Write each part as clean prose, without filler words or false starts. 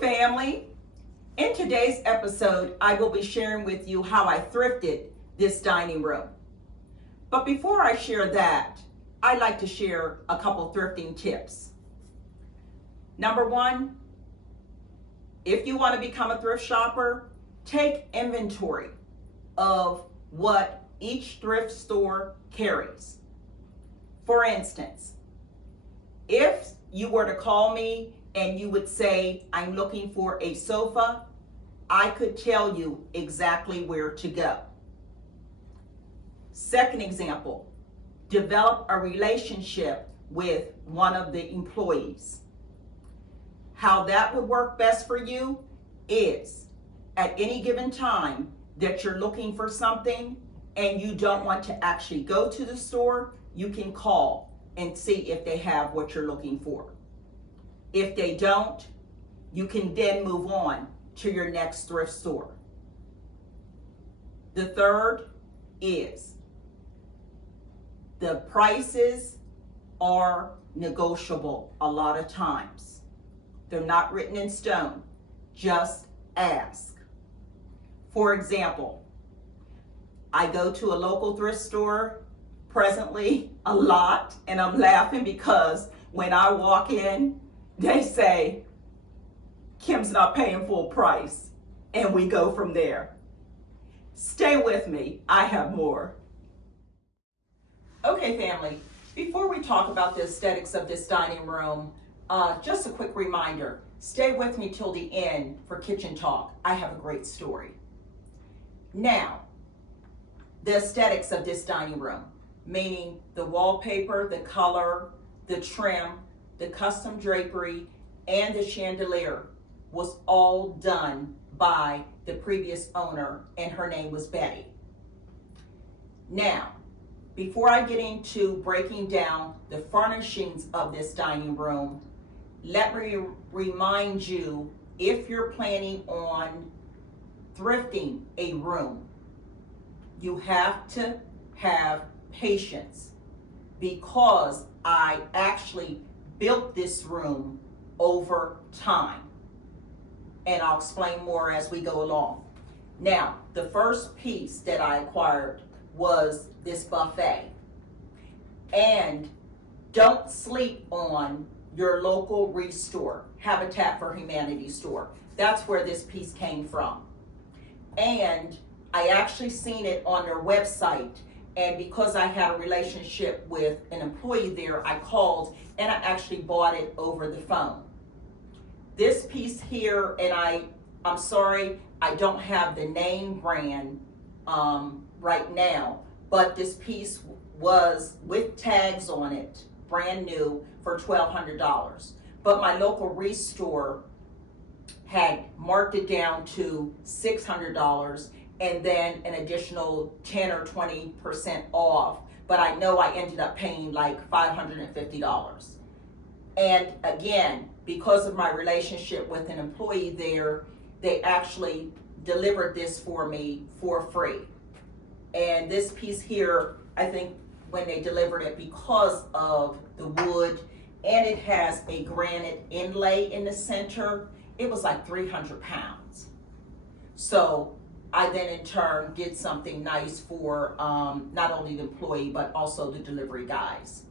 family. In today's episode, I will be sharing with you how I thrifted this dining room. But before I share that, I'd like to share a couple thrifting tips. Number one, if you want to become a thrift shopper, take inventory of what each thrift store carries. For instance, if you were to call me and you would say, I'm looking for a sofa, I could tell you exactly where to go. Second example, develop a relationship with one of the employees. How that would work best for you is at any given time that you're looking for something and you don't want to actually go to the store, you can call and see if they have what you're looking for. If they don't, you can then move on to your next thrift store. The third is the prices are negotiable a lot of times. They're not written in stone. Just ask. For example, I go to a local thrift store presently a lot, and I'm laughing because when I walk in, they say, Kim's not paying full price, and we go from there. Stay with me, I have more. Okay, family, before we talk about the aesthetics of this dining room, just a quick reminder, stay with me till the end for kitchen talk. I have a great story. Now, the aesthetics of this dining room, meaning the wallpaper, the color, the trim, the custom drapery, and the chandelier was all done by the previous owner, and her name was Betty. Now, before I get into breaking down the furnishings of this dining room, let me remind you, if you're planning on thrifting a room, you have to have patience, because I actually built this room over time. And I'll explain more as we go along. Now, the first piece that I acquired was this buffet. And don't sleep on your local restore, Habitat for Humanity store. That's where this piece came from. And I actually seen it on their website, and because I had a relationship with an employee there, I called and I actually bought it over the phone. This piece here, and I'm sorry, I don't have the name brand right now, but this piece was with tags on it, brand new, for $1,200. But my local restore had marked it down to $600, and then an additional 10 or 20% off. But I know I ended up paying like $550. And again, because of my relationship with an employee there, they actually delivered this for me for free. And this piece here, I think when they delivered it, because of the wood, and it has a granite inlay in the center, it was like 300 pounds. So I then in turn did something nice for not only the employee, but also the delivery guys.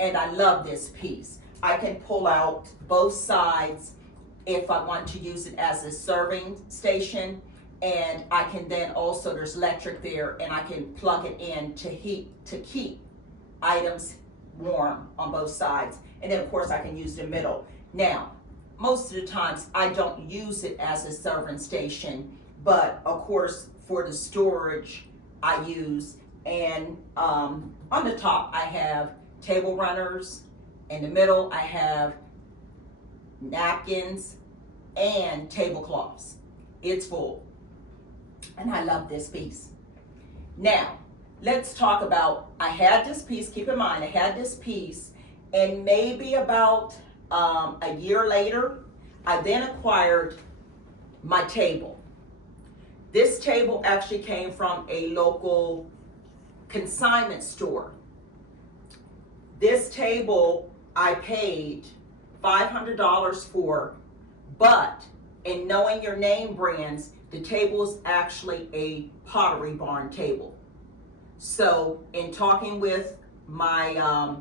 And I love this piece. I can pull out both sides if I want to use it as a serving station, and I can then also, there's electric there, and I can plug it in to keep items warm on both sides. And then of course I can use the middle. Now, most of the times I don't use it as a serving station, but of course for the storage I use. And on the top I have table runners. In the middle, I have napkins and tablecloths. It's full. And I love this piece. Now, let's talk about, I had this piece, keep in mind, I had this piece, and maybe about a year later, I then acquired my table. This table actually came from a local consignment store. This table I paid $500 for, but And knowing your name brands, the table is actually a Pottery Barn table. So in talking with my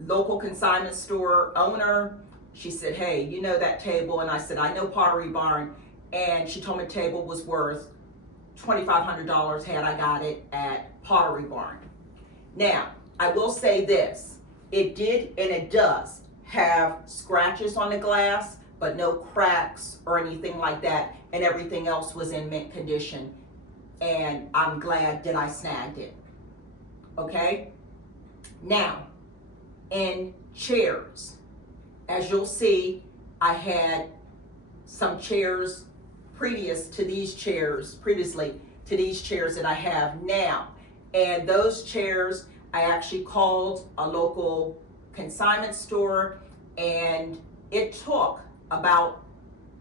local consignment store owner, she said, hey, you know that table? And I said, I know Pottery Barn. And she told me the table was worth $2,500 had I got it at Pottery Barn. Now, I will say this, it did and it does have scratches on the glass, but no cracks or anything like that, and everything else was in mint condition, and I'm glad that I snagged it. Okay? Now, in chairs, as you'll see, I had some chairs previously to these chairs that I have now, and those chairs I actually called a local consignment store, and it took about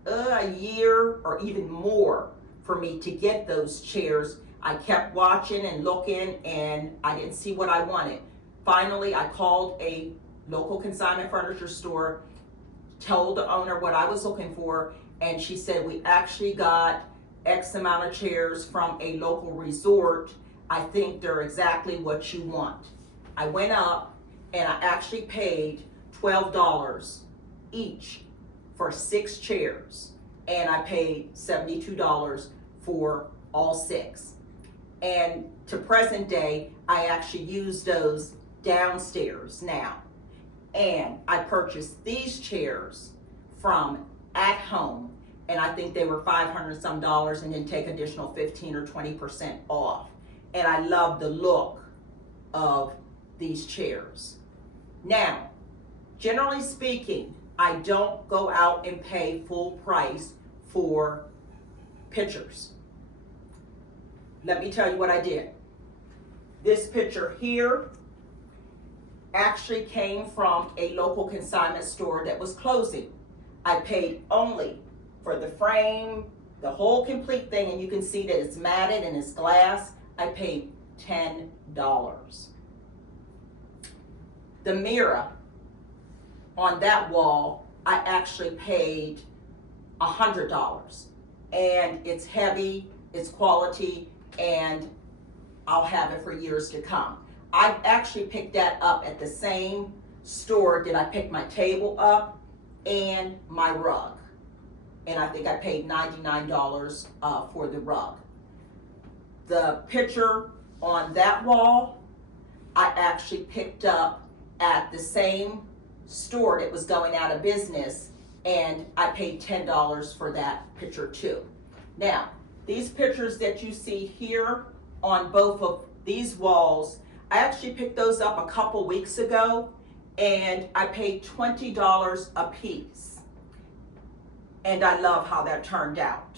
a year or even more for me to get those chairs. I kept watching and looking, and I didn't see what I wanted. Finally, I called a local consignment furniture store, told the owner what I was looking for, and she said, we actually got X amount of chairs from a local resort. I think they're exactly what you want. I went up and I actually paid $12 each for 6 chairs, and I paid $72 for all 6. And to present day, I actually use those downstairs now. And I purchased these chairs from At Home, and I think they were $500 some, and then take additional 15 or 20% off. And I love the look of these chairs. Now, generally speaking, I don't go out and pay full price for pictures. Let me tell you what I did. This picture here actually came from a local consignment store that was closing. I paid only for the frame, the whole complete thing, and you can see that it's matted and it's glass. I paid $10. The mirror on that wall, I actually paid $100. And it's heavy, it's quality, and I'll have it for years to come. I actually picked that up at the same store that I picked my table up and my rug. And I think I paid $99 for the rug. The picture on that wall, I actually picked up at the same store that was going out of business, and I paid $10 for that picture too. Now, these pictures that you see here on both of these walls, I actually picked those up a couple weeks ago, and I paid $20 a piece. And I love how that turned out.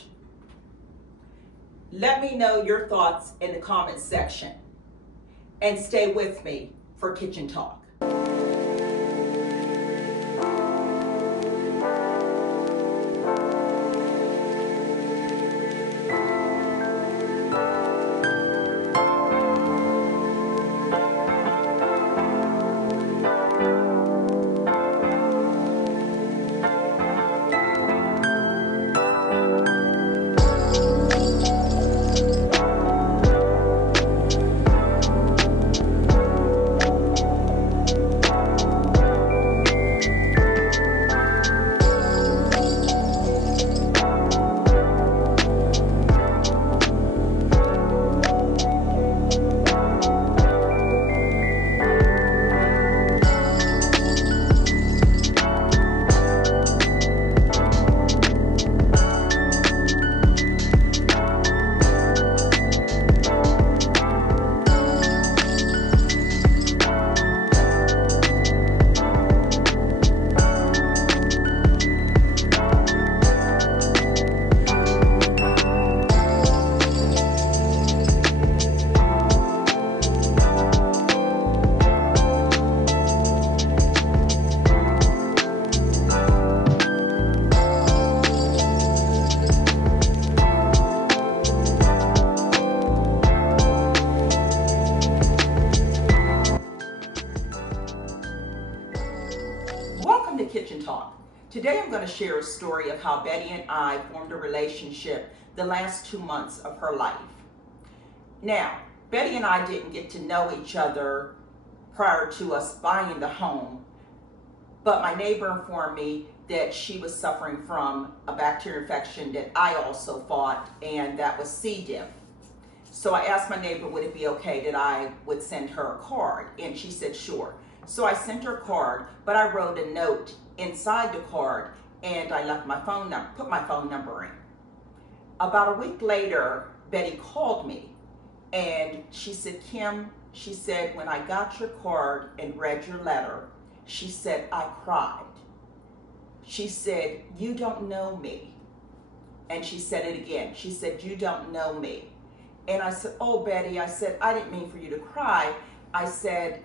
Let me know your thoughts in the comments section, and stay with me for Kitchen Talk. share a story of how Betty and I formed a relationship the last 2 months of her life. Now, Betty and I didn't get to know each other prior to us buying the home, but my neighbor informed me that she was suffering from a bacterial infection that I also fought, and that was C. diff. So I asked my neighbor, would it be okay that I would send her a card? And she said, sure. So I sent her a card, but I wrote a note inside the card, and I left my phone number, put my phone number in. About a week later, Betty called me, and she said, Kim, she said, when I got your card and read your letter, she said, I cried. She said, you don't know me. And she said it again. She said, you don't know me. And I said, oh, Betty, I said, I didn't mean for you to cry. I said,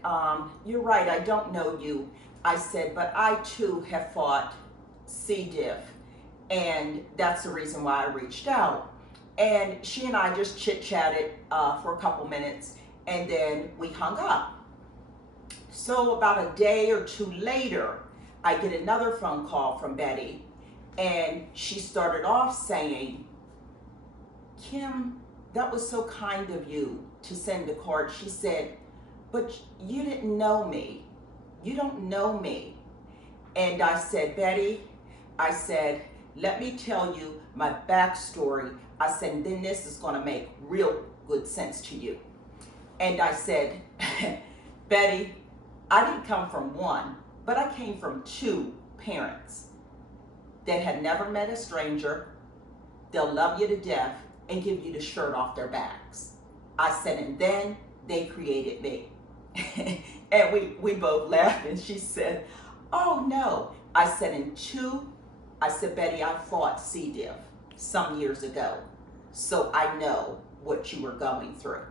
you're right, I don't know you. I said, but I too have fought C. diff, and that's the reason why I reached out. And she and I just chit-chatted for a couple minutes, and then we hung up. So about a day or two later, I get another phone call from Betty, and she started off saying, Kim, that was so kind of you to send a card. She said, but you didn't know me. You don't know me. And I said, Betty, I said, let me tell you my backstory. I said, and then this is gonna make real good sense to you. And I said, Betty, I didn't come from one, but I came from two parents that had never met a stranger. They'll love you to death and give you the shirt off their backs. I said, and then they created me. And we both laughed, and she said, oh no. I said, I said, Betty, I fought C. diff some years ago, so I know what you were going through.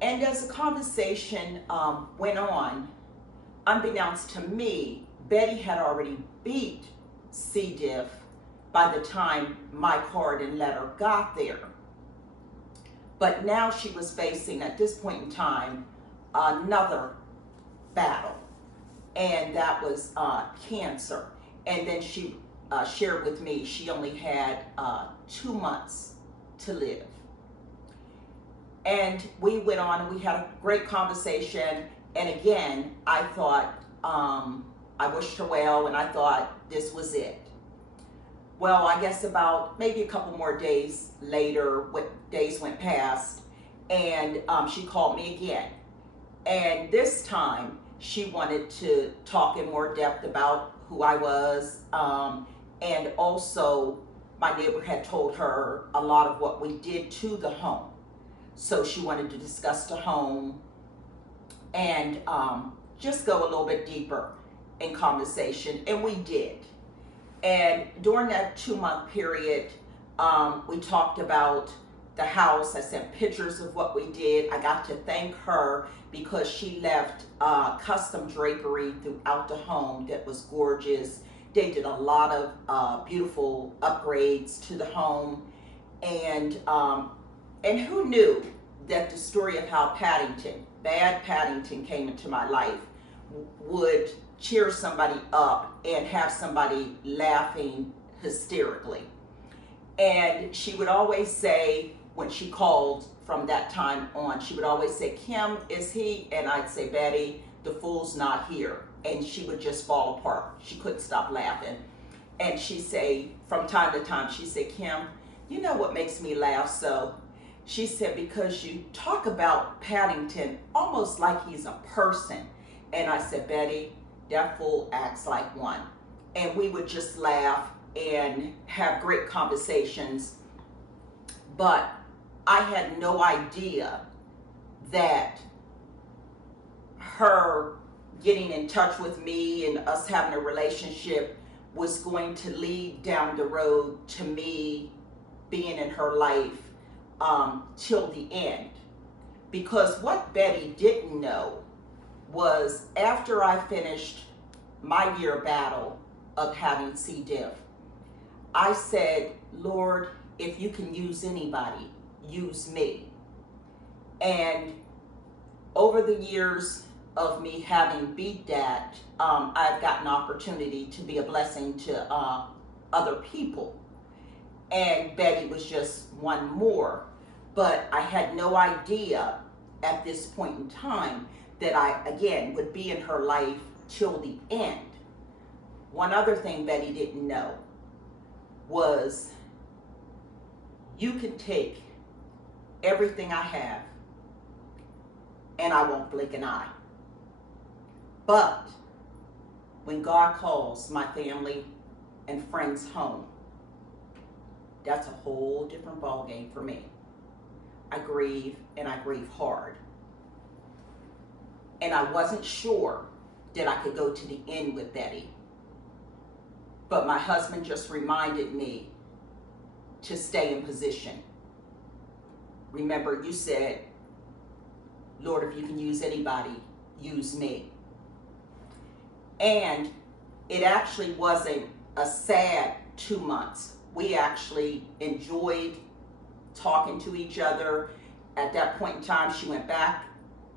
And as the conversation went on, unbeknownst to me, Betty had already beat C. diff by the time my card and letter got there. But now she was facing, at this point in time, another battle, and that was cancer. And then she shared with me she only had 2 months to live. And we went on and we had a great conversation, and again, I thought, I wished her well, and I thought this was it. Well, I guess about maybe a couple more days later, days went past, and she called me again. And this time, she wanted to talk in more depth about who I was, and also my neighbor had told her a lot of what we did to the home. So she wanted to discuss the home and just go a little bit deeper in conversation, and we did. And during that 2-month period, we talked about the house. I sent pictures of what we did. I got to thank her because she left custom drapery throughout the home that was gorgeous. They did a lot of beautiful upgrades to the home. And who knew that the story of how bad Paddington came into my life would cheer somebody up and have somebody laughing hysterically. And she would always say, when she called from that time on, she would always say, Kim, is he? And I'd say, Betty, the fool's not here. And she would just fall apart. She couldn't stop laughing. And she'd say, from time to time, she'd say, Kim, you know what makes me laugh so? She said, because you talk about Paddington almost like he's a person. And I said, Betty, that fool acts like one. And we would just laugh and have great conversations. But I had no idea that her getting in touch with me and us having a relationship was going to lead down the road to me being in her life till the end. Because what Betty didn't know was, after I finished my year battle of having C. diff, I said, Lord, if you can use anybody, use me. And over the years, of me having beat that, I've gotten opportunity to be a blessing to other people. And Betty was just one more. But I had no idea at this point in time that I, again, would be in her life till the end. One other thing Betty didn't know was you can take everything I have and I won't blink an eye. But when God calls my family and friends home, that's a whole different ballgame for me. I grieve, and I grieve hard. And I wasn't sure that I could go to the end with Betty. But my husband just reminded me to stay in position. Remember, you said, Lord, if you can use anybody, use me. And it actually wasn't a sad 2 months. We actually enjoyed talking to each other. At that point in time, she went back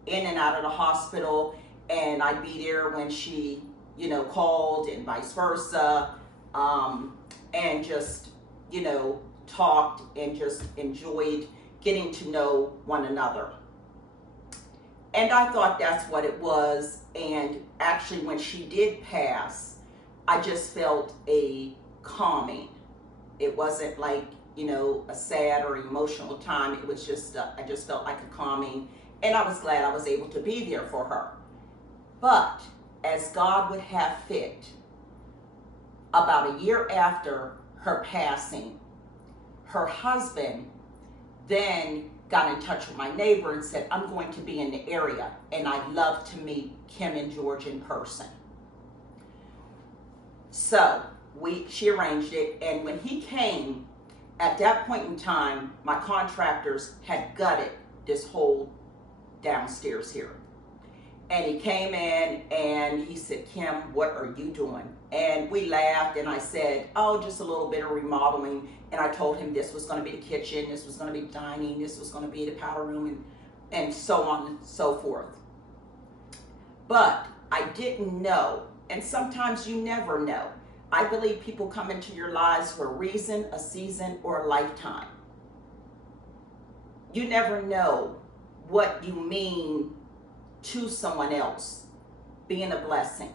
in and out of the hospital, and I'd be there when she, called, and vice versa, and just, talked and just enjoyed getting to know one another. And I thought that's what it was. And actually, when she did pass, I just felt a calming. It wasn't like, a sad or emotional time. It was just, I just felt like a calming. And I was glad I was able to be there for her. But as God would have fit, about a year after her passing, her husband then got in touch with my neighbor and said, I'm going to be in the area and I'd love to meet Kim and George in person. So she arranged it, and when he came, at that point in time, my contractors had gutted this whole downstairs here. And he came in and he said, Kim, what are you doing? And we laughed, and I said, oh, just a little bit of remodeling. And I told him this was going to be the kitchen, this was going to be dining, this was going to be the powder room, and so on and so forth. But I didn't know, and sometimes you never know. I believe people come into your lives for a reason, a season, or a lifetime. You never know what you mean to someone else, being a blessing.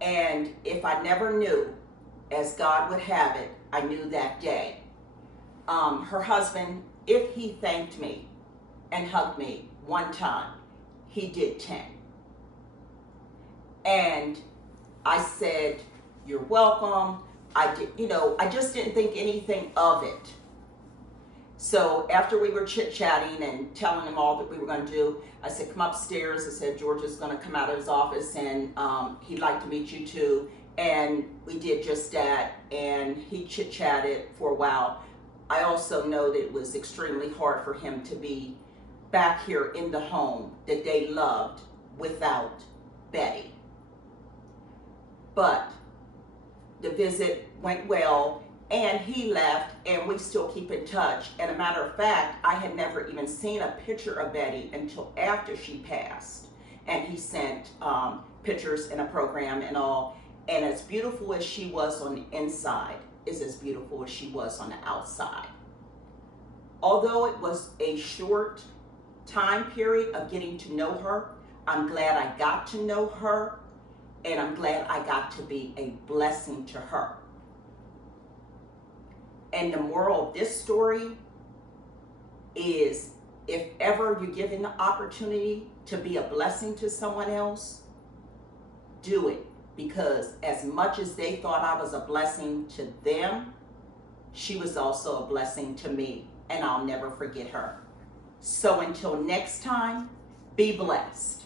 And if I never knew, as God would have it, I knew that day. Her husband, if he thanked me and hugged me one time, he did 10. And I said, you're welcome. I just didn't think anything of it. So after we were chit-chatting and telling him all that we were going to do, I said, come upstairs. I said, George is going to come out of his office, and he'd like to meet you too. And we did just that, and he chit-chatted for a while. I also know that it was extremely hard for him to be back here in the home that they loved without Betty. But the visit went well, and he left, and we still keep in touch. And a matter of fact, I had never even seen a picture of Betty until after she passed. And he sent pictures in a program and all. And as beautiful as she was on the inside is as beautiful as she was on the outside. Although it was a short time period of getting to know her, I'm glad I got to know her, and I'm glad I got to be a blessing to her. And the moral of this story is, if ever you're given the opportunity to be a blessing to someone else, do it. Because as much as they thought I was a blessing to them, she was also a blessing to me, and I'll never forget her. So until next time, be blessed.